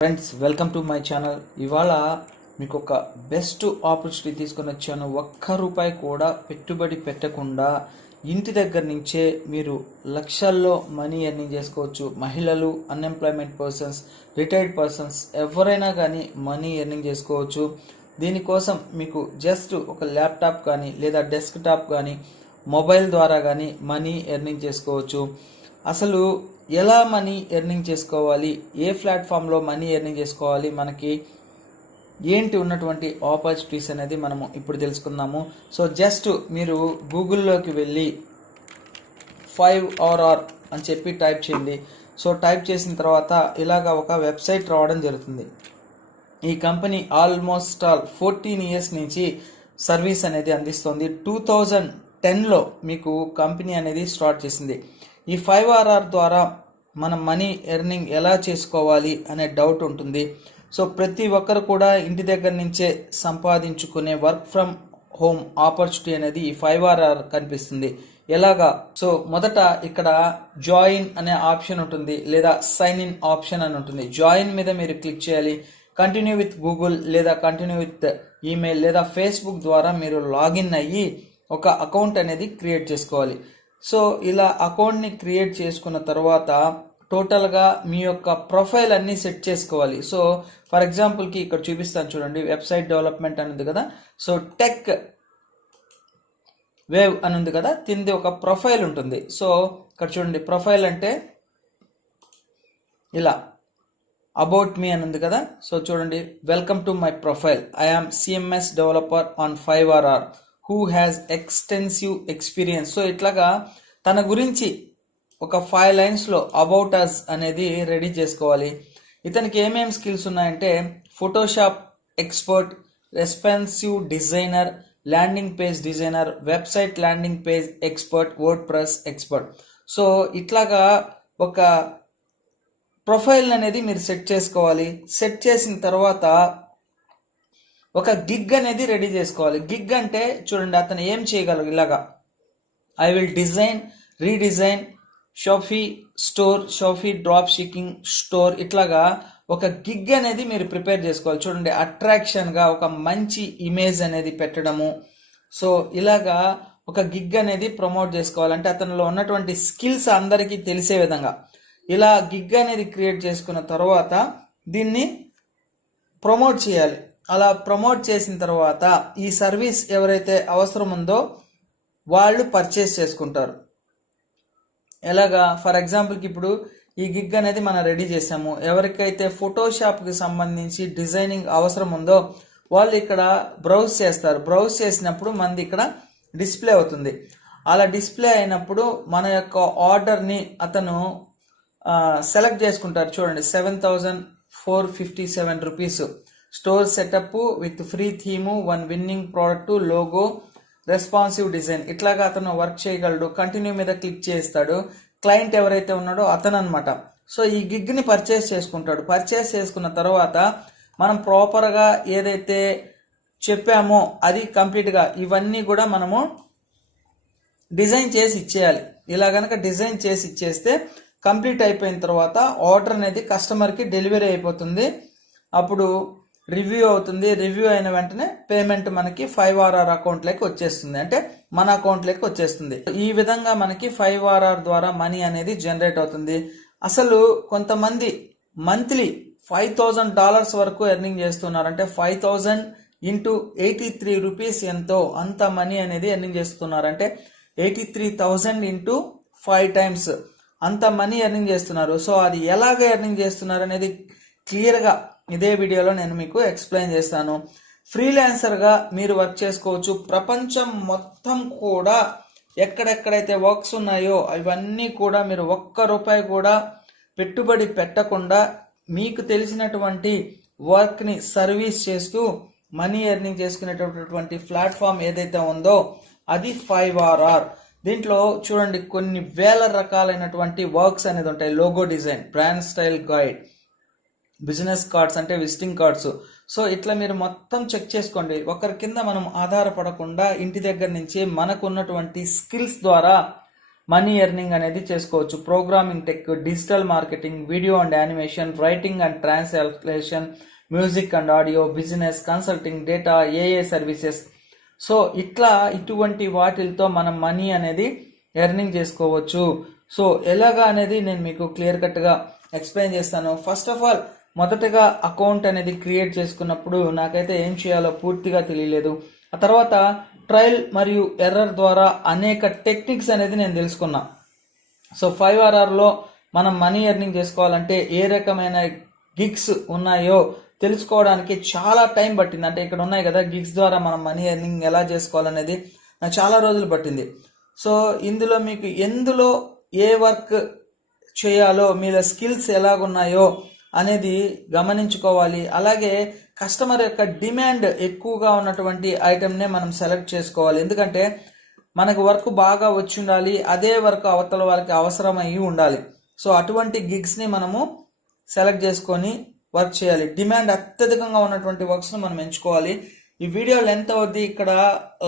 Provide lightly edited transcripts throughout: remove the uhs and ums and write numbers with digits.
Friends, welcome to my channel. ఇవాళ మీకు ఒక బెస్ట్ ఆపర్చునిటీ తీసుకొని వచ్చాను. ₹1 కూడా పెట్టుబడి పెట్టకుండా ఇంటి దగ్గర నుంచే మీరు లక్షల్లో మనీ ఎర్నింగ్ చేసుకోవచ్చు. మహిళలు, అన్ఎంప్లాయ్మెంట్ పర్సన్స్, రిటైర్డ్ పర్సన్స్ ఎవరైనా కానీ మనీ ఎర్నింగ్ చేసుకోవచ్చు. దీనికోసం మీకు జస్ట్ ఒక ల్యాప్టాప్ కానీ లేదా డెస్క్టాప్ కానీ మొబైల్ ద్వారా కానీ మనీ ఎర్నింగ్ చేసుకోవచ్చు. అసలు ఎలా మనీ ఎర్నింగ్ చేసుకోవాలి, ఏ ప్లాట్ఫామ్లో మనీ ఎర్నింగ్ చేసుకోవాలి, మనకి ఏంటి ఉన్నటువంటి ఆపర్చునిటీస్ అనేది మనము ఇప్పుడు తెలుసుకుందాము. సో జస్ట్ మీరు గూగుల్లోకి వెళ్ళి 5RR అని చెప్పి టైప్ చేయండి. సో టైప్ చేసిన తర్వాత ఇలాగా ఒక వెబ్సైట్ రావడం జరుగుతుంది. ఈ కంపెనీ ఆల్మోస్ట్ 14 ఇయర్స్ నుంచి సర్వీస్ అనేది అందిస్తుంది. 2010లో మీకు కంపెనీ అనేది స్టార్ట్ చేసింది. ఈ 5RR ద్వారా మనం మనీ ఎర్నింగ్ ఎలా చేసుకోవాలి అనే డౌట్ ఉంటుంది. సో ప్రతి ఒక్కరు కూడా ఇంటి దగ్గర నుంచే సంపాదించుకునే వర్క్ ఫ్రమ్ హోమ్ ఆపర్చునిటీ అనేది ఈ 5RR కనిపిస్తుంది. ఎలాగా? సో మొదట ఇక్కడ జాయిన్ అనే ఆప్షన్ ఉంటుంది, లేదా సైన్ ఇన్ ఆప్షన్ అని ఉంటుంది. జాయిన్ మీద మీరు క్లిక్ చేయాలి. కంటిన్యూ విత్ గూగుల్ లేదా కంటిన్యూ విత్ ఈమెయిల్ లేదా ఫేస్బుక్ ద్వారా మీరు లాగిన్ అయ్యి ఒక అకౌంట్ అనేది క్రియేట్ చేసుకోవాలి. సో ఇలా అకౌంట్ని క్రియేట్ చేసుకున్న తర్వాత టోటల్గా మీ యొక్క ప్రొఫైల్ అన్నీ సెట్ చేసుకోవాలి. సో ఫర్ ఎగ్జాంపుల్కి ఇక్కడ చూపిస్తాను చూడండి, వెబ్సైట్ డెవలప్మెంట్ అని ఉంది కదా. సో టెక్ వేవ్ అని ఉంది కదా, తింది ఒక ప్రొఫైల్ ఉంటుంది. సో ఇక్కడ చూడండి, ప్రొఫైల్ అంటే ఇలా అబౌట్ మీ అని ఉంది కదా. సో చూడండి, welcome to my profile. I am CMS developer on 5RR who has extensive experience. So ఇట్లాగా తన గురించి ఒక 5 లైన్స్లో అబౌట్ అస్ అనేది రెడీ చేసుకోవాలి. ఇతనికి ఏమేమి స్కిల్స్ ఉన్నాయంటే Photoshop expert, responsive designer, landing page designer, website landing page expert, word press expert. So ఇట్లాగా ఒక ప్రొఫైల్ అనేది మీరు సెట్ చేసుకోవాలి. సెట్ చేసిన తర్వాత ఒక గిగ్ అనేది రెడీ చేసుకోవాలి. గిగ్ అంటే చూడండి, అతను ఏం చేయగలరు, ఇలాగా I will design, redesign షాఫీ store, షాఫీ drop shipping store. ఇట్లాగా ఒక గిగ్ అనేది మీరు ప్రిపేర్ చేసుకోవాలి. చూడండి, అట్రాక్షన్గా ఒక మంచి ఇమేజ్ అనేది పెట్టడము. సో ఇలాగా ఒక గిగ్ అనేది ప్రమోట్ చేసుకోవాలంటే అతనిలో ఉన్నటువంటి స్కిల్స్ అందరికీ తెలిసే విధంగా ఇలా గిగ్ అనేది క్రియేట్ చేసుకున్న తర్వాత దీన్ని ప్రమోట్ చేయాలి. అలా ప్రమోట్ చేసిన తర్వాత ఈ సర్వీస్ ఎవరైతే అవసరం ఉందో వాళ్ళు పర్చేస్ చేసుకుంటారు. ఎలాగా? ఫర్ ఎగ్జాంపుల్కి ఇప్పుడు ఈ గిగ్ అనేది మనం రెడీ చేసాము. ఎవరికైతే ఫోటోషాప్కి సంబంధించి డిజైనింగ్ అవసరం ఉందో వాళ్ళు ఇక్కడ బ్రౌజ్ చేస్తారు. బ్రౌజ్ చేసినప్పుడు మనది ఇక్కడ డిస్ప్లే అవుతుంది. అలా డిస్ప్లే అయినప్పుడు మన యొక్క ఆర్డర్ని అతను సెలెక్ట్ చేసుకుంటారు. చూడండి, 7,457 rupees. Store setup with free theme, 1 winnowing product, logo, responsive design. ఇట్లాగా అతను వర్క్ చేయగలడు. కంటిన్యూ మీద క్లిక్ చేస్తాడు. క్లయింట్ ఎవరైతే ఉన్నాడో అతను అనమాట. సో ఈ గిగ్ని పర్చేస్ చేసుకుంటాడు. పర్చేస్ చేసుకున్న తర్వాత మనం ప్రాపర్గా ఏదైతే చెప్పామో అది కంప్లీట్గా ఇవన్నీ కూడా మనము డిజైన్ చేసి ఇచ్చేయాలి. ఇలా కనుక డిజైన్ చేసి ఇచ్చేస్తే కంప్లీట్ అయిపోయిన తర్వాత ఆర్డర్ అనేది కస్టమర్కి డెలివరీ అయిపోతుంది. అప్పుడు రివ్యూ అవుతుంది. రివ్యూ అయిన వెంటనే పేమెంట్ మనకి 5RR అకౌంట్లోకి వచ్చేస్తుంది, అంటే మన అకౌంట్లోకి వచ్చేస్తుంది. ఈ విధంగా మనకి 5RR ద్వారా మనీ అనేది జనరేట్ అవుతుంది. అసలు కొంతమంది మంత్లీ $5,000 వరకు ఎర్నింగ్ చేస్తున్నారు. అంటే 5,000 ఇంటూ 83 రూపీస్ ఎంతో అంత మనీ అనేది ఎర్నింగ్ చేస్తున్నారు. అంటే 83,000 ఇంటూ 5 టైమ్స్ అంత మనీ ఎర్నింగ్ చేస్తున్నారు. సో అది ఎలాగ ఎర్నింగ్ చేస్తున్నారు అనేది క్లియర్గా ఇదే వీడియోలో నేను మీకు ఎక్స్ప్లెయిన్ చేస్తాను. ఫ్రీలాన్సర్గా మీరు వర్క్ చేసుకోవచ్చు. ప్రపంచం మొత్తం కూడా ఎక్కడెక్కడైతే వర్క్స్ ఉన్నాయో అవన్నీ కూడా మీరు ₹1 కూడా పెట్టుబడి పెట్టకుండా మీకు తెలిసినటువంటి వర్క్ని సర్వీస్ చేస్తూ మనీ ఎర్నింగ్ చేసుకునేటటువంటి ప్లాట్ఫామ్ ఏదైతే ఉందో అది 5RR. దీంట్లో చూడండి, కొన్ని వేల రకాలైనటువంటి వర్క్స్ అనేది ఉంటాయి. Logo design, brand style guide, business cards అంటే విజిటింగ్ కార్డ్స్. సో ఇట్లా మీరు మొత్తం చెక్ చేసుకోండి. ఒకరి కింద మనం ఆధారపడకుండా ఇంటి దగ్గర నుంచి మనకు ఉన్నటువంటి స్కిల్స్ ద్వారా మనీ ఎర్నింగ్ అనేది చేసుకోవచ్చు. Programming tech, digital marketing, video and animation, writing and translation, music and audio, business, consulting, data, ఏఏ సర్వీసెస్. సో ఇట్లా ఇటువంటి వాటితో మనం మనీ అనేది ఎర్నింగ్ చేసుకోవచ్చు. సో ఎలాగా అనేది నేను మీకు క్లియర్ కట్గా ఎక్స్ప్లెయిన్ చేస్తాను. ఫస్ట్ ఆఫ్ ఆల్ మొదటగా అకౌంట్ అనేది క్రియేట్ చేసుకున్నప్పుడు నాకైతే ఏం చేయాలో పూర్తిగా తెలియలేదు. ఆ తర్వాత ట్రయల్ మరియు ఎర్రర్ ద్వారా అనేక టెక్నిక్స్ అనేది నేను తెలుసుకున్నా. సో 5RRలో మనం మనీ ఎర్నింగ్ చేసుకోవాలంటే ఏ రకమైన గిగ్స్ ఉన్నాయో తెలుసుకోవడానికి చాలా టైం పట్టింది. అంటే ఇక్కడ ఉన్నాయి కదా గిగ్స్ ద్వారా మనం మనీ ఎర్నింగ్ ఎలా చేసుకోవాలనేది నాకు చాలా రోజులు పట్టింది. సో ఇందులో మీకు ఎందులో ఏ వర్క్ చేయాలో, మీలో స్కిల్స్ ఎలాగున్నాయో అనేది గమనించుకోవాలి. అలాగే కస్టమర్ యొక్క డిమాండ్ ఎక్కువగా ఉన్నటువంటి ఐటెంనే మనం సెలెక్ట్ చేసుకోవాలి. ఎందుకంటే మనకు వర్క్ బాగా వచ్చి ఉండాలి, అదే వర్క్ అవతల వాళ్ళకి అవసరమయ్యి ఉండాలి. సో అటువంటి గిగ్స్ని మనము సెలెక్ట్ చేసుకొని వర్క్ చేయాలి. డిమాండ్ అత్యధికంగా ఉన్నటువంటి వర్క్స్ను మనం ఎంచుకోవాలి. ఈ వీడియో లెంత్ అవుద్ది, ఇక్కడ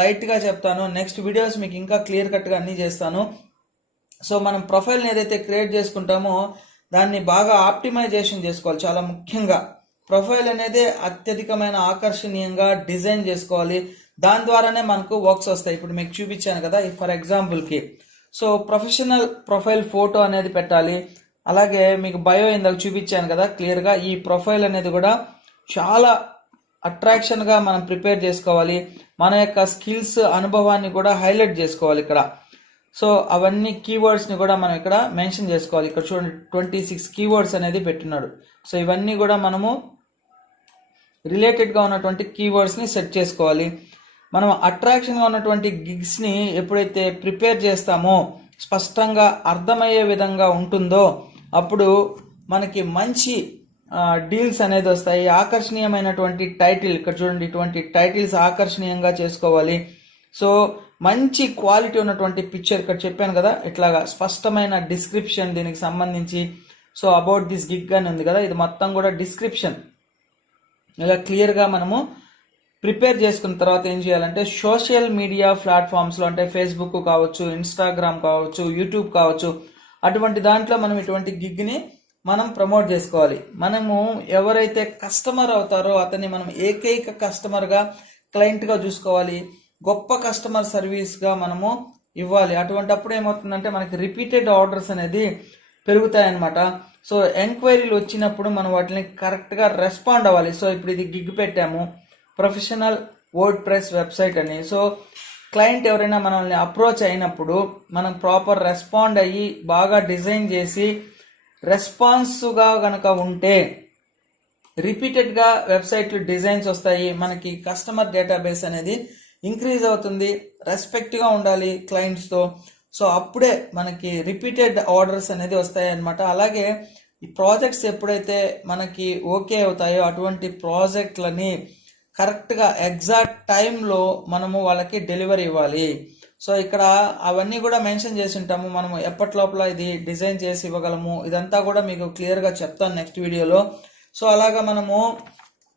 లైట్గా చెప్తాను. నెక్స్ట్ వీడియోస్ మీకు ఇంకా క్లియర్ కట్గా అన్నీ చేస్తాను. సో మనం ప్రొఫైల్ని ఏదైతే క్రియేట్ చేసుకుంటామో దాన్ని బాగా ఆప్టిమైజేషన్ చేసుకోవాలి. చాలా ముఖ్యంగా ప్రొఫైల్ అనేది అత్యధికమైన ఆకర్షణీయంగా డిజైన్ చేసుకోవాలి. దాని ద్వారానే మనకు వర్క్స్ వస్తాయి. ఇప్పుడు మీకు చూపించాను కదా ఫర్ ఎగ్జాంపుల్కి. సో ప్రొఫెషనల్ ప్రొఫైల్ ఫోటో అనేది పెట్టాలి. అలాగే మీకు బయో ఇందాక చూపించాను కదా క్లియర్గా. ఈ ప్రొఫైల్ అనేది కూడా చాలా అట్రాక్షన్గా మనం ప్రిపేర్ చేసుకోవాలి. మన యొక్క స్కిల్స్, అనుభవాన్ని కూడా హైలైట్ చేసుకోవాలి ఇక్కడ. సో అవన్నీ కీవర్డ్స్ని కూడా మనం ఇక్కడ మెన్షన్ చేసుకోవాలి. ఇక్కడ చూడండి 26 కీవర్డ్స్ అనేది పెట్టినాడు. సో ఇవన్నీ కూడా మనము రిలేటెడ్గా ఉన్నటువంటి కీవర్డ్స్ని సెట్ చేసుకోవాలి. మనం అట్రాక్షన్గా ఉన్నటువంటి గిగ్స్ని ఎప్పుడైతే ప్రిపేర్ చేస్తామో, స్పష్టంగా అర్థమయ్యే విధంగా ఉంటుందో అప్పుడు మనకి మంచి డీల్స్ అనేది వస్తాయి. ఆకర్షణీయమైనటువంటి టైటిల్, ఇక్కడ చూడండి ఇటువంటి టైటిల్స్ ఆకర్షణీయంగా చేసుకోవాలి. సో మంచి క్వాలిటీ ఉన్నటువంటి పిక్చర్, ఇక్కడ చెప్పాను కదా ఇట్లాగా స్పష్టమైన డిస్క్రిప్షన్ దీనికి సంబంధించి. సో అబౌట్ దిస్ గిగ్ అని ఉంది కదా, ఇది మొత్తం కూడా డిస్క్రిప్షన్ ఇలా క్లియర్గా మనము ప్రిపేర్ చేసుకున్న తర్వాత ఏం చేయాలంటే సోషల్ మీడియా ప్లాట్ఫామ్స్లో, అంటే ఫేస్బుక్ కావచ్చు, ఇన్స్టాగ్రామ్ కావచ్చు, యూట్యూబ్ కావచ్చు, అటువంటి దాంట్లో మనం ఇటువంటి గిగ్ని మనం ప్రమోట్ చేసుకోవాలి. మనము ఎవరైతే కస్టమర్ అవుతారో అతన్ని మనం ఏకైక కస్టమర్గా, క్లయింట్గా చూసుకోవాలి. గొప్ప కస్టమర్ సర్వీస్గా మనము ఇవ్వాలి. అటువంటప్పుడు ఏమవుతుందంటే మనకి రిపీటెడ్ ఆర్డర్స్ అనేది పెరుగుతాయన్నమాట. సో ఎంక్వైరీలు వచ్చినప్పుడు మనం వాటిని కరెక్ట్గా రెస్పాండ్ అవ్వాలి. సో ఇప్పుడు ఇది గిగ్ పెట్టాము, ప్రొఫెషనల్ వర్డ్ ప్రెస్ వెబ్సైట్ అని. సో క్లయింట్ ఎవరైనా మనల్ని అప్రోచ్ అయినప్పుడు మనం ప్రాపర్ రెస్పాండ్ అయ్యి బాగా డిజైన్ చేసి రెస్పాన్స్గా కనుక ఉంటే రిపీటెడ్గా వెబ్సైట్లు డిజైన్స్ వస్తాయి. మనకి కస్టమర్ డేటాబేస్ అనేది ఇంక్రీజ్ అవుతుంది. రెస్పెక్ట్గా ఉండాలి క్లయింట్స్తో. సో అప్పుడే మనకి రిపీటెడ్ ఆర్డర్స్ అనేది వస్తాయి అన్నమాట. అలాగే ఈ ప్రాజెక్ట్స్ ఎప్పుడైతే మనకి ఓకే అవుతాయో అటువంటి ప్రాజెక్ట్లని కరెక్ట్గా ఎగ్జాక్ట్ టైంలో మనము వాళ్ళకి డెలివరీ ఇవ్వాలి. సో ఇక్కడ అవన్నీ కూడా మెన్షన్ చేసి ఉంటాము. మనము ఎప్పటి లోపల ఇది డిజైన్ చేసి ఇవ్వగలము, ఇదంతా కూడా మీకు క్లియర్గా చెప్తాను నెక్స్ట్ వీడియోలో. సో అలాగా మనము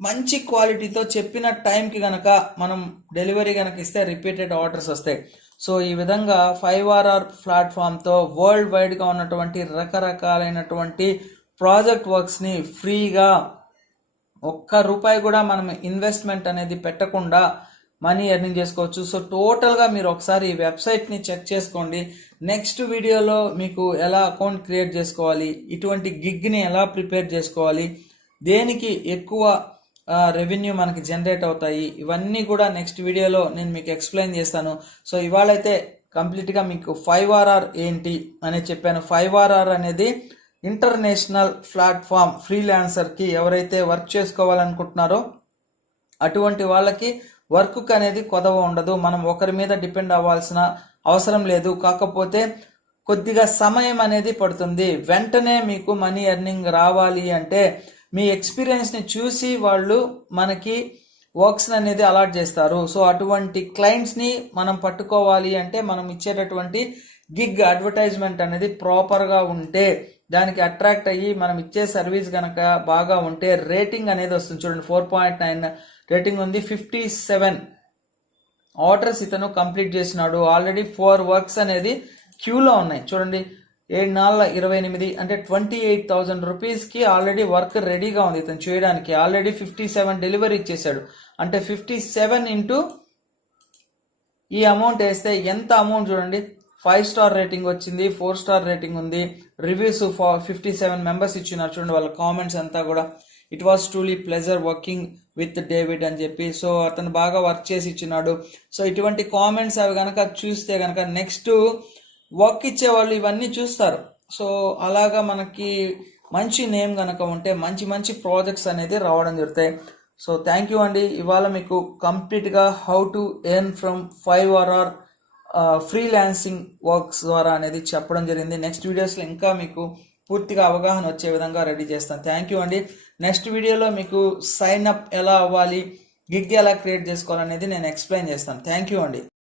మంచి క్వాలిటీతో చెప్పిన టైంకి గనక మనం డెలివరీ కనుక ఇస్తే రిపీటెడ్ ఆర్డర్స్ వస్తాయి. సో ఈ విధంగా 5RR ప్లాట్ఫామ్తో వరల్డ్ వైడ్గా ఉన్నటువంటి రకరకాలైనటువంటి ప్రాజెక్ట్ వర్క్స్ని ఫ్రీగా ₹1 కూడా మనం ఇన్వెస్ట్మెంట్ అనేది పెట్టకుండా మనీ ఎర్నింగ్ చేసుకోవచ్చు. సో టోటల్గా మీరు ఒకసారి ఈ వెబ్సైట్ని చెక్ చేసుకోండి. నెక్స్ట్ వీడియోలో మీకు ఎలా అకౌంట్ క్రియేట్ చేసుకోవాలి, ఇటువంటి గిగ్ని ఎలా ప్రిపేర్ చేసుకోవాలి, దేనికి ఎక్కువ రెవెన్యూ మనకి జనరేట్ అవుతాయి, ఇవన్నీ కూడా నెక్స్ట్ వీడియోలో నేను మీకు ఎక్స్ప్లెయిన్ చేస్తాను. సో ఇవాళైతే కంప్లీట్గా మీకు 5RR ఏంటి అనేది చెప్పాను. 5RR అనేది ఇంటర్నేషనల్ ప్లాట్ఫామ్. ఫ్రీలాన్సర్కి ఎవరైతే వర్క్ చేసుకోవాలనుకుంటున్నారో అటువంటి వాళ్ళకి వర్క్ అనేది కొదవ ఉండదు. మనం ఒకరి మీద డిపెండ్ అవ్వాల్సిన అవసరం లేదు. కాకపోతే కొద్దిగా సమయం అనేది పడుతుంది. వెంటనే మీకు మనీ ఎర్నింగ్ రావాలి అంటే మీ ఎక్స్పీరియన్స్ని చూసి వాళ్ళు మనకి వర్క్స్ అనేది అలాట్ చేస్తారు. సో అటువంటి క్లయింట్స్ని మనం పట్టుకోవాలి అంటే మనం ఇచ్చేటటువంటి గిగ్ అడ్వర్టైజ్మెంట్ అనేది ప్రాపర్గా ఉంటే, దానికి అట్రాక్ట్ అయ్యి మనం ఇచ్చే సర్వీస్ కనుక బాగా ఉంటే రేటింగ్ అనేది వస్తుంది. చూడండి 4.9 రేటింగ్ ఉంది. 57 ఆర్డర్స్ ఇతను కంప్లీట్ చేసినాడు. ఆల్రెడీ 4 వర్క్స్ అనేది క్యూలో ఉన్నాయి. చూడండి 7×4=28 అంటే 28,000 రూపీస్కి ఆల్రెడీ వర్క్ రెడీగా ఉంది ఇతను చేయడానికి. ఆల్రెడీ 57 డెలివరీ ఇచ్చేసాడు. అంటే 57 ఇంటూ ఈ అమౌంట్ వేస్తే ఎంత అమౌంట్ చూడండి. 5 స్టార్ రేటింగ్ వచ్చింది, 4 స్టార్ రేటింగ్ ఉంది, రివ్యూస్ 57 మెంబర్స్ ఇచ్చినారు. చూడండి వాళ్ళ కామెంట్స్ అంతా కూడా it was truly pleasure working with David అని చెప్పి. సో అతను బాగా వర్క్ చేసి ఇచ్చినాడు. సో ఇటువంటి కామెంట్స్ అవి కనుక చూస్తే కనుక నెక్స్ట్ వర్క్ ఇచ్చేవాళ్ళు ఇవన్నీ చూస్తారు. సో అలాగా మనకి మంచి నేమ్ కనుక ఉంటే మంచి మంచి ప్రాజెక్ట్స్ అనేది రావడం జరుగుతాయి. సో థ్యాంక్ యూ అండి. ఇవాళ మీకు కంప్లీట్గా how to earn from 5RR freelancing works ద్వారా అనేది చెప్పడం జరిగింది. నెక్స్ట్ వీడియోస్లో ఇంకా మీకు పూర్తిగా అవగాహన వచ్చే విధంగా రెడీ చేస్తాను. థ్యాంక్ యూ అండి. నెక్స్ట్ వీడియోలో మీకు సైన్ అప్ ఎలా అవ్వాలి, గిగ్ ఎలా క్రియేట్ చేసుకోవాలనేది నేను ఎక్స్ప్లెయిన్ చేస్తాను. థ్యాంక్ యూ అండి.